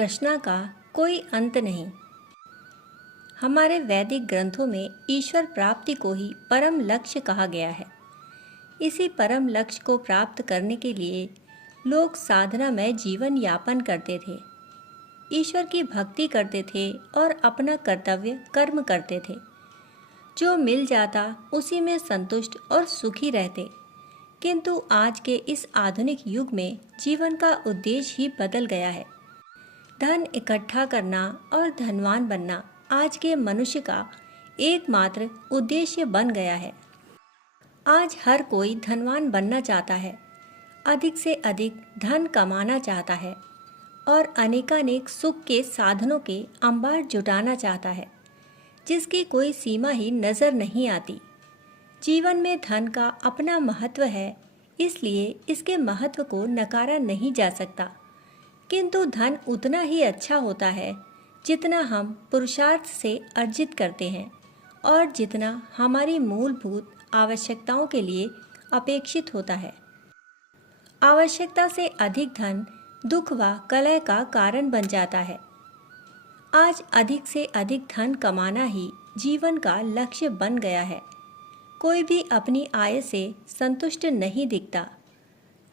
तृष्णा का कोई अंत नहीं। हमारे वैदिक ग्रंथों में ईश्वर प्राप्ति को ही परम लक्ष्य कहा गया है। इसी परम लक्ष्य को प्राप्त करने के लिए लोग साधनामय जीवन यापन करते थे, ईश्वर की भक्ति करते थे और अपना कर्तव्य कर्म करते थे। जो मिल जाता उसी में संतुष्ट और सुखी रहते। किंतु आज के इस आधुनिक युग में जीवन का उद्देश्य ही बदल गया है। धन इकट्ठा करना और धनवान बनना आज के मनुष्य का एकमात्र उद्देश्य बन गया है। आज हर कोई धनवान बनना चाहता है, अधिक से अधिक धन कमाना चाहता है और अनेकानेक सुख के साधनों के अंबार जुटाना चाहता है, जिसकी कोई सीमा ही नजर नहीं आती। जीवन में धन का अपना महत्व है, इसलिए इसके महत्व को नकारा नहीं जा सकता। किंतु धन उतना ही अच्छा होता है जितना हम पुरुषार्थ से अर्जित करते हैं और जितना हमारी मूलभूत आवश्यकताओं के लिए अपेक्षित होता है। आवश्यकता से अधिक धन दुख व कलह का कारण बन जाता है। आज अधिक से अधिक धन कमाना ही जीवन का लक्ष्य बन गया है। कोई भी अपनी आय से संतुष्ट नहीं दिखता।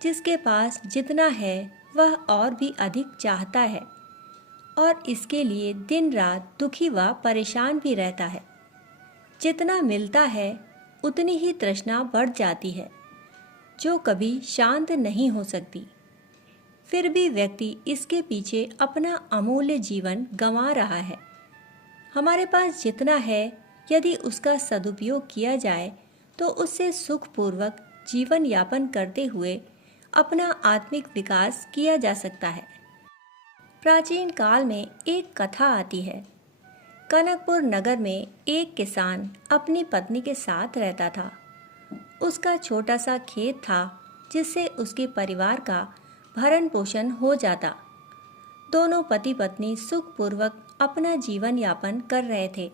जिसके पास जितना है वह और भी अधिक चाहता है और इसके लिए दिन रात दुखी व परेशान भी रहता है। जितना मिलता है उतनी ही तृष्णा बढ़ जाती है, जो कभी शांत नहीं हो सकती। फिर भी व्यक्ति इसके पीछे अपना अमूल्य जीवन गंवा रहा है। हमारे पास जितना है, यदि उसका सदुपयोग किया जाए तो उससे सुखपूर्वक जीवन यापन करते हुए अपना आत्मिक विकास किया जा सकता है। प्राचीन काल में एक कथा आती है। कनकपुर नगर में एक किसान अपनी पत्नी के साथ रहता था। उसका छोटा सा खेत था, जिससे उसके परिवार का भरण पोषण हो जाता। दोनों पति पत्नी सुखपूर्वक अपना जीवन यापन कर रहे थे।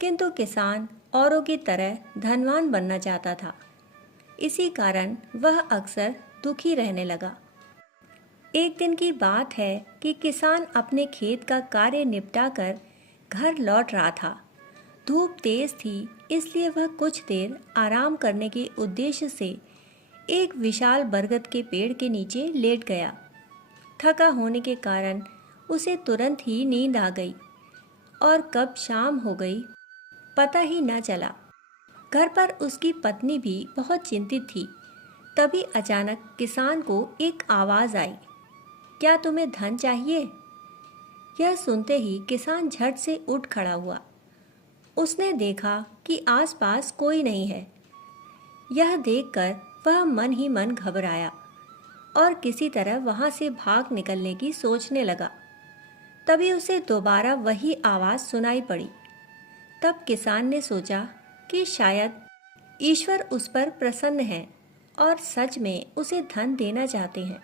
किंतु किसान औरों की तरह धनवान बनना चाहता था। इसी कारण वह अक्सर दुखी रहने लगा। एक दिन की बात है कि किसान अपने खेत का कार्य निपटाकर घर लौट रहा था। धूप तेज थी, इसलिए वह कुछ देर आराम करने के उद्देश्य से एक विशाल बरगद के पेड़ के नीचे लेट गया। थका होने के कारण उसे तुरंत ही नींद आ गई और कब शाम हो गई पता ही न चला। घर पर उसकी पत्नी भी बहुत चिंतित थी। तभी अचानक किसान को एक आवाज़ आई, क्या तुम्हें धन चाहिए? यह सुनते ही किसान झट से उठ खड़ा हुआ। उसने देखा कि आसपास कोई नहीं है। यह देखकर वह मन ही मन घबराया और किसी तरह वहां से भाग निकलने की सोचने लगा। तभी उसे दोबारा वही आवाज़ सुनाई पड़ी। तब किसान ने सोचा कि शायद ईश्वर उस पर प्रसन्न है और सच में उसे धन देना चाहते हैं।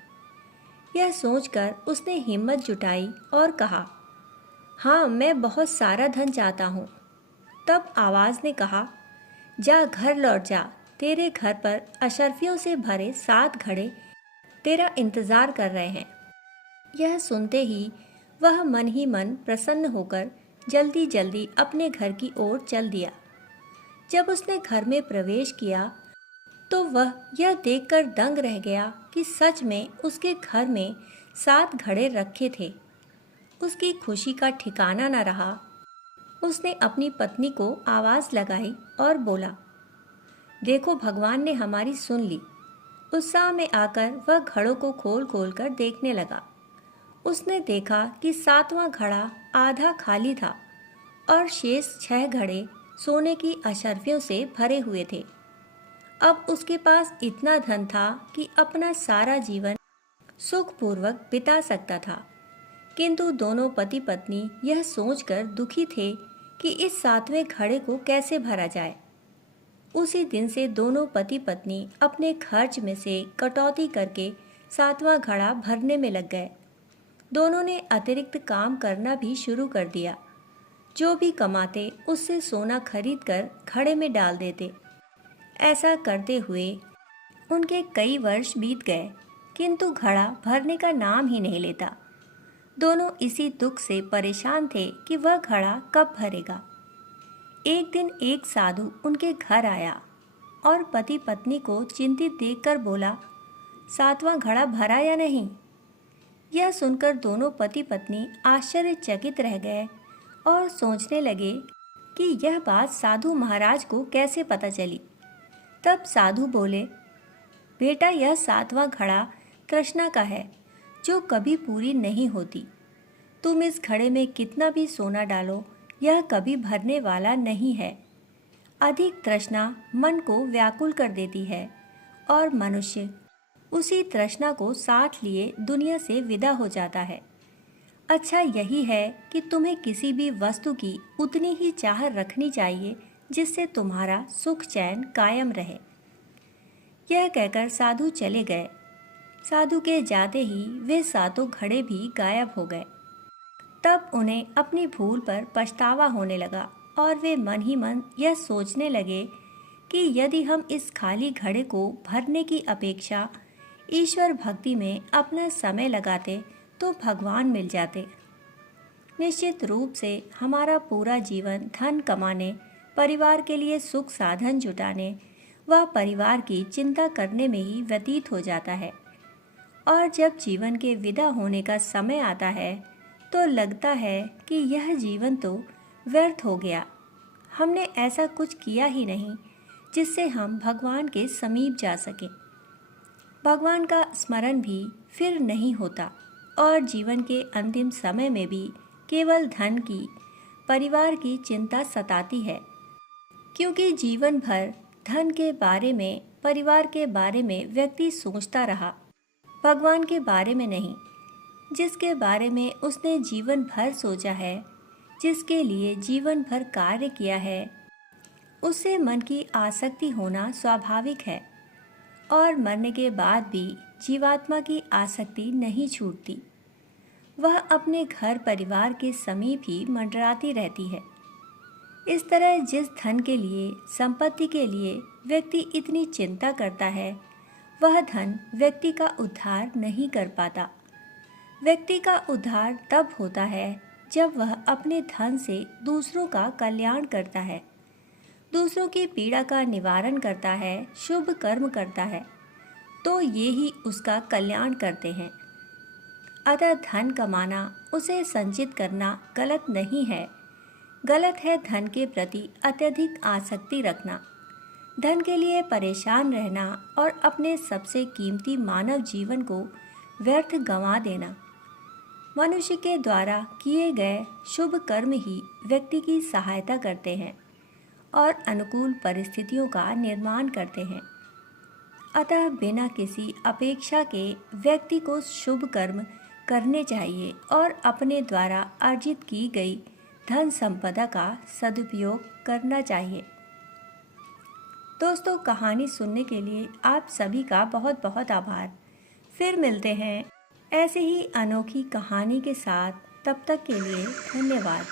यह सोचकर उसने हिम्मत जुटाई और कहा, हाँ, मैं बहुत सारा धन चाहता हूँ। तब आवाज़ ने कहा, जा घर लौट जा, तेरे घर पर अशर्फियों से भरे 7 घड़े तेरा इंतज़ार कर रहे हैं। यह सुनते ही वह मन ही मन प्रसन्न होकर जल्दी जल्दी अपने घर की ओर चल दिया। जब उसने घर में प्रवेश किया तो वह यह देखकर दंग रह गया कि सच में उसके घर में 7 घड़े रखे थे। उसकी खुशी का ठिकाना न रहा। उसने अपनी पत्नी को आवाज़ लगाई और बोला, देखो, भगवान ने हमारी सुन ली। उत्साह में आकर वह घड़ों को खोल खोल कर देखने लगा। उसने देखा कि 7वां घड़ा आधा खाली था और शेष 6 घड़े सोने की अशर्फियों से भरे हुए थे। अब उसके पास इतना धन था कि अपना सारा जीवन सुखपूर्वक बिता सकता था। किंतु दोनों पति पत्नी यह सोचकर दुखी थे कि इस 7वें घड़े को कैसे भरा जाए। उसी दिन से दोनों पति पत्नी अपने खर्च में से कटौती करके 7वां घड़ा भरने में लग गए। दोनों ने अतिरिक्त काम करना भी शुरू कर दिया। जो भी कमाते उससे सोना खरीदकर घड़े में डाल देते। ऐसा करते हुए उनके कई वर्ष बीत गए, किंतु घड़ा भरने का नाम ही नहीं लेता। दोनों इसी दुख से परेशान थे कि वह घड़ा कब भरेगा। एक दिन एक साधु उनके घर आया और पति पत्नी को चिंतित देखकर बोला, 7वां घड़ा भरा या नहीं? यह सुनकर दोनों पति पत्नी आश्चर्यचकित रह गए और सोचने लगे कि यह बात साधु महाराज को कैसे पता चली। तब साधु बोले, बेटा, यह 7वां घड़ा तृष्णा का है जो कभी पूरी नहीं होती। तुम इस घड़े में कितना भी सोना डालो, यह कभी भरने वाला नहीं है। अधिक तृष्णा मन को व्याकुल कर देती है और मनुष्य उसी तृष्णा को साथ लिए दुनिया से विदा हो जाता है। अच्छा यही है कि तुम्हें किसी भी वस्तु की उतनी ही चाह रखनी चाहिए जिससे तुम्हारा सुख चैन कायम रहे। यह कहकर साधु चले गए। साधु के जाते ही वे 7 घड़े भी गायब हो गए। तब उन्हें अपनी भूल पर पछतावा होने लगा और वे मन ही मन यह सोचने लगे कि यदि हम इस खाली घड़े को भरने की अपेक्षा ईश्वर भक्ति में अपना समय लगाते तो भगवान मिल जाते। निश्चित रूप से हमारा पूरा जीवन धन कमाने, परिवार के लिए सुख साधन जुटाने व परिवार की चिंता करने में ही व्यतीत हो जाता है, और जब जीवन के विदा होने का समय आता है तो लगता है कि यह जीवन तो व्यर्थ हो गया। हमने ऐसा कुछ किया ही नहीं जिससे हम भगवान के समीप जा सकें। भगवान का स्मरण भी फिर नहीं होता और जीवन के अंतिम समय में भी केवल धन की, परिवार की चिंता सताती है, क्योंकि जीवन भर धन के बारे में, परिवार के बारे में व्यक्ति सोचता रहा, भगवान के बारे में नहीं, जिसके बारे में उसने जीवन भर सोचा है, जिसके लिए जीवन भर कार्य किया है, उससे मन की आसक्ति होना स्वाभाविक है और मरने के बाद भी जीवात्मा की आसक्ति नहीं छूटती। वह अपने घर परिवार के समीप ही मंडराती रहती है। इस तरह जिस धन के लिए, संपत्ति के लिए व्यक्ति इतनी चिंता करता है, वह धन व्यक्ति का उद्धार नहीं कर पाता। व्यक्ति का उद्धार तब होता है जब वह अपने धन से दूसरों का कल्याण करता है, दूसरों की पीड़ा का निवारण करता है, शुभ कर्म करता है, तो ये ही उसका कल्याण करते हैं। अतः धन कमाना, उसे संचित करना गलत नहीं है। गलत है धन के प्रति अत्यधिक आसक्ति रखना, धन के लिए परेशान रहना और अपने सबसे कीमती मानव जीवन को व्यर्थ गंवा देना। मनुष्य के द्वारा किए गए शुभ कर्म ही व्यक्ति की सहायता करते हैं और अनुकूल परिस्थितियों का निर्माण करते हैं। अतः बिना किसी अपेक्षा के व्यक्ति को शुभ कर्म करने चाहिए और अपने द्वारा अर्जित की गई धन संपदा का सदुपयोग करना चाहिए। दोस्तों, कहानी सुनने के लिए आप सभी का बहुत बहुत आभार। फिर मिलते हैं ऐसे ही अनोखी कहानी के साथ। तब तक के लिए धन्यवाद।